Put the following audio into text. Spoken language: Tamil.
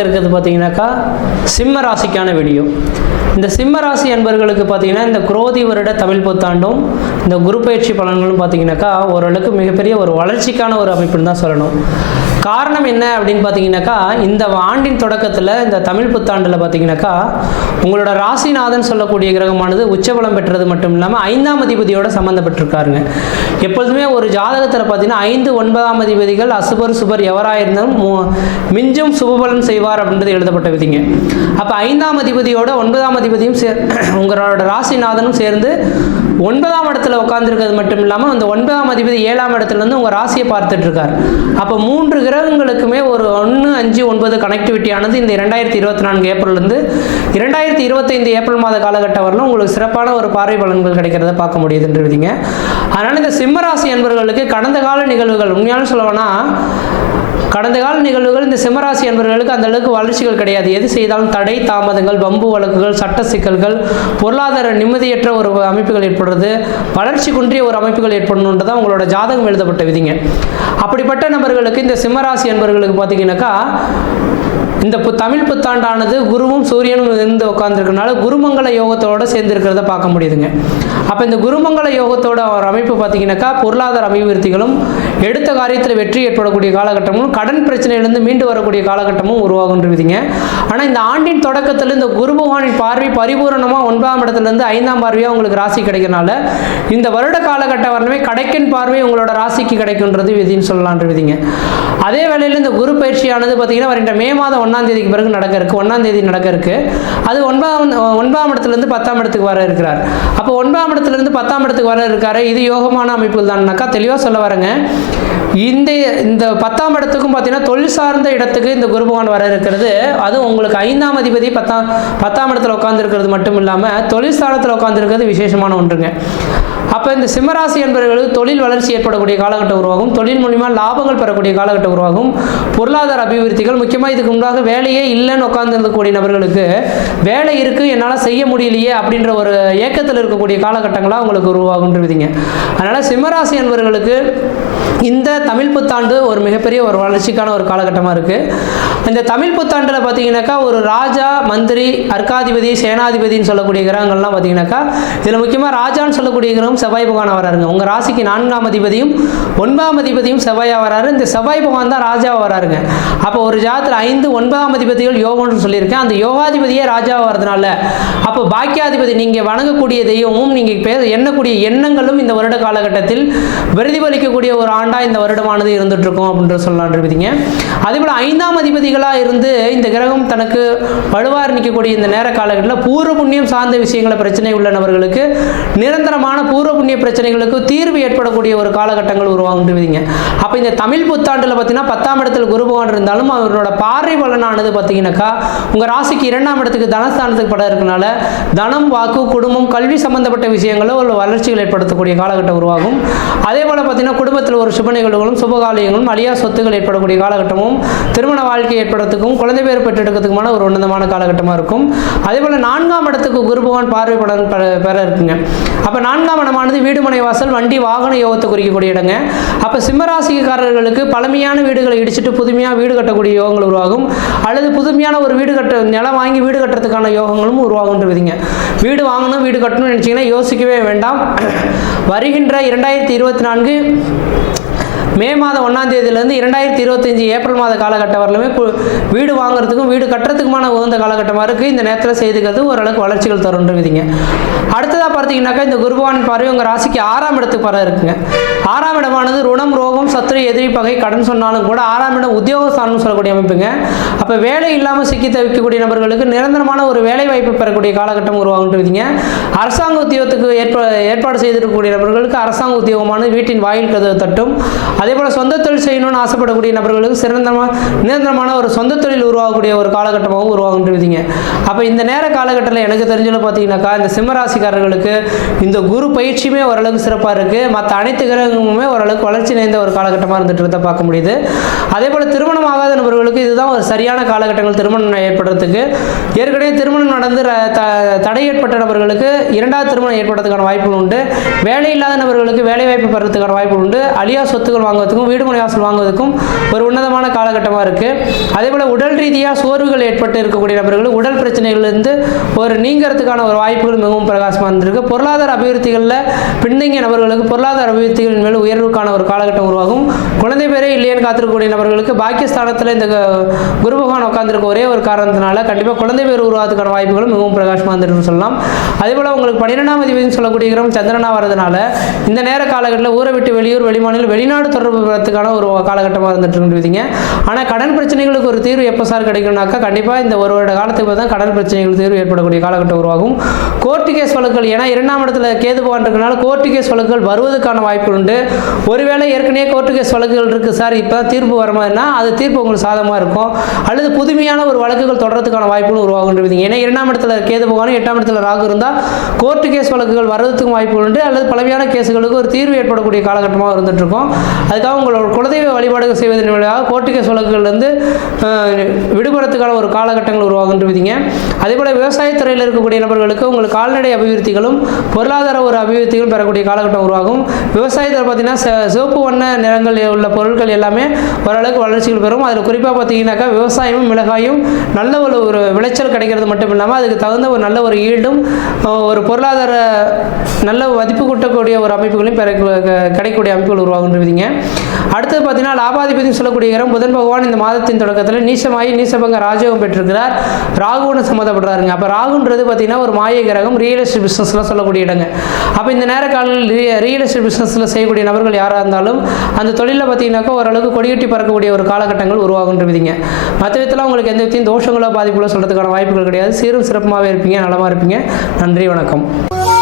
பார்க்க இருக்கிறது பார்த்தீங்கன்னாக்கா சிம்ம ராசிக்கான வீடியோ. இந்த சிம்ம ராசி அன்பர்களுக்கு பார்த்தீங்கன்னா இந்த குரோதி வருட தமிழ் புத்தாண்டும் இந்த குரு பயிற்சி பலன்களும் பார்த்தீங்கன்னாக்கா ஓரளவுக்கு மிகப்பெரிய ஒரு வளர்ச்சிக்கான ஒரு அமைப்புன்னு தான் சொல்லணும். காரணம் என்ன அப்படின்னு பார்த்தீங்கன்னாக்கா இந்த ஆண்டின் தொடக்கத்தில் இந்த தமிழ் புத்தாண்டில் பார்த்தீங்கன்னாக்கா உங்களோட ராசிநாதன் சொல்லக்கூடிய கிரகமானது உச்சபலம் பெற்றது மட்டும் இல்லாமல் 5ஆம் அதிபதியோட சம்மந்தப்பட்டிருக்காருங்க. எப்பொழுதுமே ஒரு ஜாதகத்தில் பார்த்தீங்கன்னா 5, 9ஆம் அதிபதிகள் அசுபர் சுபர் எவராக இருந்தாலும் மிஞ்சும் சுபபலன் செய்வார் அப்படின்றது எழுதப்பட்ட விதிங்க. அப்போ 5ஆம் அதிபதியோட 9ஆம் அதிபதியும் உங்களோட ராசிநாதனும் சேர்ந்து 9ஆம் இடத்துல உட்காந்துருக்கிறது மட்டும் இல்லாமல் அந்த 9ஆம் அதிபதி 7ஆம் இடத்துலேருந்து உங்கள் ராசியை பார்த்துட்டு இருக்கார். அப்போ 3 கிரகங்களுக்குமே ஒரு 1, 5, 9 கனெக்டிவிட்டியானது இந்த 2024 ஏப்ரல்லேருந்து 2025 ஏப்ரல் மாத காலகட்டம் வரலும் உங்களுக்கு சிறப்பான ஒரு பார்வை பலன்கள் கிடைக்கிறத பார்க்க முடியுதுன்றீங்க. அதனால் இந்த சிம்மராசி என்பவர்களுக்கு கடந்த கால நிகழ்வுகள் உண்மையாலும் சொல்லவேன்னா கடந்த கால நிகழ்வுகள் இந்த சிம்மராசி என்பவர்களுக்கு அந்த அளவுக்கு வளர்ச்சிகள் கிடையாது. எது செய்தாலும் தடை தாமதங்கள், வம்பு வழக்குகள், சட்ட சிக்கல்கள், பொருளாதார நிம்மதியற்ற ஒரு அமைப்புகள் ஏற்படுறது, வளர்ச்சி குன்றிய ஒரு அமைப்புகள் ஏற்படணுன்றதான் உங்களோட ஜாதகம் எழுதப்பட்ட விதிங்க. அப்படிப்பட்ட நபர்களுக்கு இந்த சிம்மராசி என்பவர்களுக்கு பார்த்தீங்கன்னாக்கா இந்த தமிழ் புத்தாண்டானது குருவும் சூரியனும் இருந்து உட்காந்துருக்கனால குருமங்கல யோகத்தோடு சேர்ந்து இருக்கிறத பார்க்க முடியுதுங்க. அப்போ இந்த குருமங்கல யோகத்தோட ஒரு அமைப்பு பார்த்தீங்கன்னாக்கா பொருளாதார அபிவிருத்திகளும், எடுத்த காரியத்தில் வெற்றி ஏற்படக்கூடிய காலகட்டமும், கடன் பிரச்சனையிலிருந்து மீண்டு வரக்கூடிய காலகட்டமும் உருவாகுன்றீங்க. ஆனால் இந்த ஆண்டின் தொடக்கத்தில் இந்த குரு பகவானின் பார்வை பரிபூரணமாக 9ஆம் இடத்துலேருந்து 5ஆம் பார்வையாக உங்களுக்கு ராசி கிடைக்கிறனால இந்த வருட காலகட்டம் வரணுமே கடைக்கின் பார்வை உங்களோட ராசிக்கு கிடைக்குன்றது விதின்னு சொல்லலான்றீங்க. அதே வேளையில் இந்த குரு பயிற்சியானது பார்த்தீங்கன்னா வருகின்ற மே மாதம் 1ஆம் தேதிக்கு பிறகு நடக்க இருக்கு. 1ஆம் தேதி நடக்க இருக்கு. அது 9ஆம் இடத்துலேருந்து 10ஆம் இடத்துக்கு வர இருக்கிறார். அப்போ 9ஆம் இடத்துலேருந்து 10ஆம் இடத்துக்கு வர இருக்காரு. இது யோகமான அமைப்பு தான்னாக்கா தெளிவாக சொல்ல வரேங்க. இந்த 10ஆம் இடத்துக்கும் பார்த்தீங்கன்னா தொழில் சார்ந்த இடத்துக்கு இந்த குரு பகவான் வர இருக்கிறது. அது உங்களுக்கு 5ஆம் அதிபதி 10ஆம் இடத்துல உட்காந்துருக்கிறது மட்டும் இல்லாமல் தொழில் ஸ்தானத்தில் உட்காந்துருக்கிறது விசேஷமான ஒன்றுங்க. அப்போ இந்த சிம்மராசி என்பவர்களுக்கு தொழில் வளர்ச்சி ஏற்படக்கூடிய காலகட்டம் உருவாகும். தொழில் மூலிமா லாபங்கள் பெறக்கூடிய காலகட்டம் உருவாகும். பொருளாதார அபிவிருத்திகள், முக்கியமாக இதுக்கு முன்பாக வேலையே இல்லைன்னு உட்கார்ந்துருக்கக்கூடிய நபர்களுக்கு வேலை இருக்குது என்னால் செய்ய முடியலையே அப்படின்ற ஒரு ஏக்கத்தில் இருக்கக்கூடிய காலகட்டங்களாக உங்களுக்கு உருவாகுன்றீங்க. அதனால் சிம்மராசி என்பவர்களுக்கு இந்த தமிழ் புத்தாண்டு ஒரு மிகப்பெரிய ஒரு வளர்ச்சிக்கான ஒரு காலகட்டமாக இருக்குது. இந்த தமிழ் புத்தாண்டில் பார்த்தீங்கன்னாக்கா ஒரு ராஜா, மந்திரி, அர்க்காதிபதி, சேனாதிபதினு சொல்லக்கூடிய கிரகங்கள்லாம் பார்த்தீங்கன்னாக்கா இதில் முக்கியமாக ராஜான்னு சொல்லக்கூடிய கிரகம் செவ்வாய் பகவான் வராருங்க. உங்கள் ராசிக்கு 4ஆம் அதிபதியும் 9ஆம் அதிபதியும் செவ்வாயாக வராரு. இந்த செவ்வாய் பகவான் தான் ராஜாவாக வராருங்க. அப்போ ஒரு ஜாதத்தில் 5, 9ஆம் அதிபதிகள் யோகம்னு சொல்லியிருக்கேன். அந்த யோகாதிபதியே ராஜாவாக வரதுனால அப்போ பாக்கியாதிபதி நீங்கள் வணங்கக்கூடிய தெய்வமும் நீங்கள் எண்ணக்கூடிய எண்ணங்களும் இந்த வருட காலகட்டத்தில் பிரதிபலிக்கக்கூடிய ஒரு ஆண்டாக இந்த வருடமானது இருந்துட்டு இருக்கும் அப்படின்ற சொல்லலான்றீங்க. அதேபோல் 5ஆம் அதிபதிகளாக இருந்து இந்த கிரகம் தனக்கு வலுவாக நிற்கக்கூடிய இந்த நேர காலகட்டத்தில் பூர்வ புண்ணியம் சார்ந்த விஷயங்களை பிரச்சனை உள்ளவர்களுக்கு நிரந்தரமான பூர்வ புண்ணிய பிரச்சனைகளுக்கு தீர்வு ஏற்படக்கூடிய ஒரு காலகட்டங்கள் உருவாகுன்றீங்க. அப்போ இந்த தமிழ் புத்தாண்டில் பார்த்தீங்கன்னா 10ஆம் இடத்துல குரு பகவான் இருந்தாலும் அவரோட பார்வை பலனானது பார்த்தீங்கன்னாக்கா உங்கள் ராசிக்கு 2ஆம் இடத்துக்கு தனஸ்தானத்துக்கு பட இருக்கனால தனம், வாக்கு, குடும்பம், கல்வி சம்பந்தப்பட்ட விஷயங்களில் ஒரு வளர்ச்சிகள் ஏற்படுத்தக்கூடிய காலகட்டம் உருவாகும். அதே போல் பார்த்தீங்கன்னா குடும்பத்தில் ஒரு சுப நிகழ்வுகளும் சுபகாலியங்களும் அழியா சொத்துக்கள் ஏற்படக்கூடிய காலகட்டமும், திருமண வாழ்க்கை ஏற்படுறதுக்கும் குழந்தை பேர் பெற்றெடுக்கிறதுக்குமான ஒரு உன்னதமான காலகட்டமாக இருக்கும். அதே போல் 4ஆம் இடத்துக்கு குரு பகவான் பார்வை பலன் பெற இருக்குங்க. அப்போ 4ஆம் இடமானது வீடு, மனை, வாசல், வண்டி, வாகன யோகத்தை குறிக்கக்கூடிய இடங்க. அப்போ சிம்மராசிக்காரர்களுக்கு பழமையான வீடுகளை இடிச்சுட்டு புதுமையாக வீடு கட்டக்கூடிய யோகங்கள் உருவாகும். அல்லது புதுமையான ஒரு வீடு நிலம் வாங்கி வீடு கட்டுறதுக்கான யோகங்களும் உருவாகுன்றதுங்க. வீடு வாங்கணும், வீடு கட்டணும்னு நினச்சிங்கன்னா யோசிக்கவே வேண்டாம். வருகின்ற 2024 மே மாதம் 1ஆம் தேதியிலேருந்து 2025 ஏப்ரல் மாத காலகட்டம் வரலுமே வீடு வாங்குறதுக்கும் வீடு கட்டுறதுக்குமான உகந்த காலகட்டமாக இருக்குது. இந்த நேரத்தில் செய்துக்கிறது ஓரளவுக்கு வளர்ச்சிகள் தருன்றீங்க. அடுத்ததாக பார்த்தீங்கன்னாக்கா இந்த குருபவானின் பார்வை உங்கள் ராசிக்கு 6ஆம் இடத்துக்கு பர இருக்குங்க. 6ஆம் இடமானது ருணம், ரோகம், சத்துரு, எதிரி, பகை, கடன் சொன்னாலும் கூட 6ஆம் இடம் உத்தியோகஸ்தானம் சொல்லக்கூடிய அமைப்புங்க. அப்போ வேலை இல்லாமல் சிக்கி தவிக்கக்கூடிய நபர்களுக்கு நிரந்தரமான ஒரு வேலை வாய்ப்பு பெறக்கூடிய காலகட்டம் உருவாகுன்றீங்க. அரசாங்க உத்தியோகத்துக்கு ஏற்பாடு செய்திருக்கக்கூடிய நபர்களுக்கு அரசாங்க உத்தியோகமானது வீட்டின் வாயில் கதவு தட்டும். அதே போல் சொந்த தொழில் செய்யணும்னு ஆசைப்படக்கூடிய நபர்களுக்கு நிரந்தரமான ஒரு சொந்த தொழில் உருவாகக்கூடிய ஒரு காலகட்டமாகவும் உருவாகுன்றீங்க. அப்போ இந்த நேர காலகட்டத்தில் எனக்கு தெரிஞ்சது பார்த்தீங்கன்னாக்கா இந்த சிம்மராசிக்காரர்களுக்கு இந்த குரு பயிற்சியுமே ஓரளவுக்கு சிறப்பாக இருக்குது. மற்ற அனைத்து கிரகங்களுமே ஓரளவுக்கு வளர்ச்சி நிறைந்த ஒரு காலகட்டமாக இருந்துட்டு பார்க்க முடியுது. அதே போல் திருமணம் ஆகாத நபர்களுக்கு இதுதான் ஒரு சரியான காலகட்டங்கள் திருமணம் ஏற்படுறதுக்கு. ஏற்கனவே திருமணம் நடந்து தடை ஏற்பட்ட நபர்களுக்கு 2வது திருமணம் ஏற்படுறதுக்கான வாய்ப்புகள் உண்டு. வேலை இல்லாத நபர்களுக்கு வேலை வாய்ப்பு பெறதுக்கான வாய்ப்புகள் உண்டு. அழியா சொத்து சொத்துக்கள் வாங்குவதற்கும் வீடு மனை வாசல் வாங்குவதற்கும் ஒரு உன்னதமான காலகட்டமாக இருக்குது. அதே போல் உடல் ரீதியாக சோர்வுகள் ஏற்பட்டு இருக்கக்கூடிய நபர்கள் உடல் பிரச்சனைகளிலிருந்து ஒரு நீங்கிறதுக்கான ஒரு வாய்ப்புகள் மிகவும் பிரகாசமாக இருந்திருக்கு. பொருளாதார அபிவிருத்திகளில் பின்தங்கிய நபர்களுக்கு பொருளாதார அபிவிருத்திகளின் மேல் உயர்வுக்கான ஒரு காலகட்டம் உருவாகும். குழந்தை பேரே இல்லையேன்னு காத்திருக்கக்கூடிய நபர்களுக்கு பாக்கியஸ்தானத்தில் இந்த குரு பகவான் உட்காந்துருக்க ஒரே ஒரு காரணத்தினால கண்டிப்பாக குழந்தை பேர் உருவாதுக்கான வாய்ப்புகளும் மிகவும் பிரகாசமாக இருந்துட்டு சொல்லலாம். அதே போல் உங்களுக்கு 12ஆம் அதிபதினு சொல்லக்கூடிய கிரகம் சந்திரனாக வரதுனால இந்த நேர காலகட்டத்தில் ஊரை விட்டு வெளியூர் வெளிமாநிலம் வெளிநாடு தொடர்பு பெறத்துக்கான ஒரு காலகட்டமாக இருந்துட்டு இருக்குதுங்க. ஆனால் கடன் பிரச்சனைகளுக்கு ஒரு தீர்வு எப்போ சார் கிடைக்கும்னாக்கா கண்டிப்பாக இந்த ஒரு வருட காலத்துக்கு தான் கடன் பிரச்சனைகள் தீர்வு ஏற்படக்கூடிய காலகட்டம் உருவாகும். கோர்ட்டு கேஸ் வழக்குகள் ஏன்னா 2ஆம் இடத்துல கேது பகவான் இருக்கனால கோர்ட்டு கேஸ் வழக்குகள் வருவதற்கான வாய்ப்பு உண்டு. ஒருவேளை ஏற்கனவே கோர்ட்டு கேஸ் வழக்குகள் இருக்குது சார் இப்போ தீர்ப்பு வருமானா அது தீர்ப்பு உங்களுக்கு சாதகமாக இருக்கும். அல்லது புதுமையான ஒரு வழக்குகள் தொடர்றதுக்கான வாய்ப்புகள் உருவாகுன்றது. ஏன்னா 2ஆம் இடத்துல கேது பகவான் 8ஆம் இடத்துல ராகு இருந்தால் கோர்ட்டு கேஸ் வழக்குகள் வர்றதுக்கும் வாய்ப்புகள் உண்டு. அல்லது பலவையான கேஸுகளுக்கு ஒரு தீர்வு ஏற்படக்கூடிய காலகட்டமாக இருந்துட்டு இருக்கும். அதுக்காக உங்களோட குலதெய்வ வழிபாடுகள் செய்வதன் மூலமாக கோர்ட்டு கேஸ் வழக்குகள்லேருந்து விடுபடுறதுக்கான ஒரு காலகட்டங்கள் உருவாகுன்றதுங்க. அதே போல் விவசாயத்துறையில் இருக்கக்கூடிய நபர்களுக்கு உங்களுக்கு கால்நடை அபிவிருத்திகளும் பொருளாதார ஒரு அபிவிருத்திகளும் பெறக்கூடிய காலகட்டம் உருவாகும். விவசாயத்தில் பார்த்தீங்கன்னா சிவப்பு வண்ண நிறங்கள் உள்ள பொருட்கள் எல்லாமே ஓரளவுக்கு வளர்ச்சிகள் பெறும். அதில் குறிப்பாக பார்த்தீங்கன்னாக்கா விவசாயமும் மிளகாயும் நல்ல ஒரு விளைச்சல் கிடைக்கிறது மட்டும் இல்லாமல் அதுக்கு தகுந்த ஒரு நல்ல ஒரு ஈல்டும் ஒரு பொருளாதார நல்ல மதிப்பு கூட்டக்கூடிய ஒரு அமைப்புகளையும் கிடைக்கக்கூடிய அமைப்புகள் உருவாகுன்றதுங்க. அடுத்தது பார்த்தீங்கன்னா லாபாதிபதி சொல்லக்கூடிய கிரகம் புதன் பகவான் இந்த மாதத்தின் தொடக்கத்தில் நீசமாகி நீசபங்க ராஜயோகம் பெற்றிருக்கிறார். ராகுன்னு சம்மந்தப்படுறாருங்க. அப்போ ராகுன்றது பார்த்தீங்கன்னா ஒரு மாய கிரகம் ரியல் எஸ்டேட் பிஸ்னஸ்லாம் சொல்லக்கூடிய இடங்க. அப்போ இந்த நேர காலங்களில் ரியல் எஸ்டேட் பிஸ்னஸில் செய்யக்கூடிய நபர்கள் யாராக இருந்தாலும் அந்த தொழிலில் பார்த்தீங்கன்னாக்கா ஓரளவுக்கு கொடிகட்டி பறக்கக்கூடிய ஒரு காலகட்டங்கள் உருவாகுன்றதுங்க. மற்ற விதத்தில் உங்களுக்கு எந்த விதத்தையும் தோஷங்களோ பாதிப்புகளோ சொல்கிறதுக்கான வாய்ப்புகள் கிடையாது. சீரும் சிறப்புமாகவே இருப்பீங்க, நலமாக இருப்பீங்க. நன்றி, வணக்கம்.